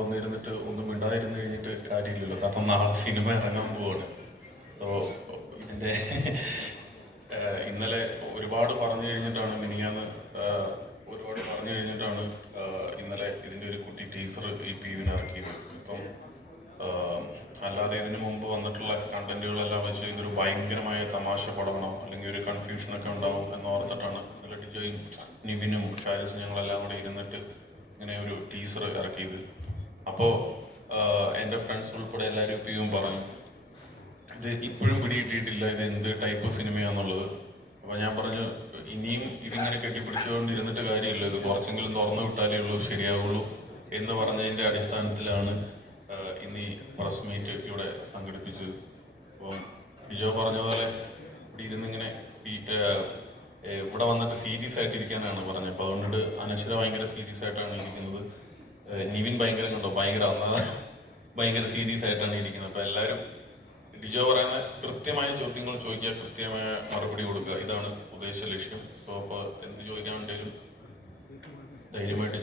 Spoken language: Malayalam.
വന്നിരുന്നിട്ട് ഒന്നും മിണ്ടാതിരുന്ന് കഴിഞ്ഞിട്ട് കാര്യമില്ലല്ലോ. കാരണം നാളെ സിനിമ ഇറങ്ങാൻ പോവാണ്. അപ്പോ ഇതിന്റെ ഇന്നലെ ഒരുപാട് പറഞ്ഞു കഴിഞ്ഞിട്ടാണ് മിനിയാന്ന് ഒരുപാട് പറഞ്ഞു കഴിഞ്ഞിട്ടാണ് ഇന്നലെ ഇതിന്റെ ഒരു കുട്ടി ടീച്ചർ ഈ പി വിന് ഇറക്കിയത്. ഇപ്പം അല്ലാതെ ഇതിനു മുമ്പ് വന്നിട്ടുള്ള കണ്ടന്റുകളെല്ലാം വെച്ച് ഇതൊരു ഭയങ്കരമായ തമാശ പടമാണോ അല്ലെങ്കിൽ ഒരു കൺഫ്യൂഷൻ ഒക്കെ ഉണ്ടാവും എന്ന് ഓർത്തിട്ടാണ് ഇന്നലെ ടിജോയും നിവിനും ഷാരിസും ഞങ്ങളെല്ലാം കൂടെ ഇരുന്നിട്ട് ഇങ്ങനെ ഒരു ടീസർ ഇറക്കിയത്. അപ്പോൾ എന്റെ ഫ്രണ്ട്സ് ഉൾപ്പെടെ എല്ലാവരും ഇപ്പം പറഞ്ഞു ഇത് ഇപ്പോഴും പിടികിട്ടിയിട്ടില്ല ഇത് എന്ത് ടൈപ്പ് ഓഫ് സിനിമയാന്നുള്ളത് അപ്പോൾ ഞാൻ പറഞ്ഞു ഇനിയും ഇതിങ്ങനെ കെട്ടിപ്പിടിച്ചുകൊണ്ടിരുന്നിട്ട് കാര്യമില്ല ഇത് കുറച്ചെങ്കിലും തുറന്നു വിട്ടാലേ ഉള്ളൂ ശരിയാവുള്ളൂ എന്ന് പറഞ്ഞതിന്റെ അടിസ്ഥാനത്തിലാണ് ഇനി ഇന്ന് ഈ പ്രസ് മീറ്റ് ഇവിടെ സംഘടിപ്പിച്ചത്. അപ്പം ബിജോ പറഞ്ഞ പോലെ ഇവിടെ ഇരുന്നിങ്ങനെ ഇവിടെ വന്നിട്ട് സീരിയസ് ആയിട്ടിരിക്കാനാണ് പറഞ്ഞത്. അപ്പോൾ അതുകൊണ്ടിട്ട് അനശ്വര ഭയങ്കര സീരിയസ് ആയിട്ടാണ് ഇരിക്കുന്നത്. നിവിൻ ഭയങ്കര കണ്ടോ ഭയങ്കര ഭയങ്കര സീരിയസ് ആയിട്ടാണ് ഇരിക്കുന്നത്. അപ്പോൾ എല്ലാവരും ഡിജോ പറയുന്ന കൃത്യമായ ചോദ്യങ്ങൾ ചോദിക്കുക കൃത്യമായ മറുപടി കൊടുക്കുക. ഇതാണ് ഉദ്ദേശ ലക്ഷ്യം. സോ അപ്പോൾ എന്ത് ചോദിക്കാൻ വേണ്ടിയാലും ധൈര്യമായിട്ട്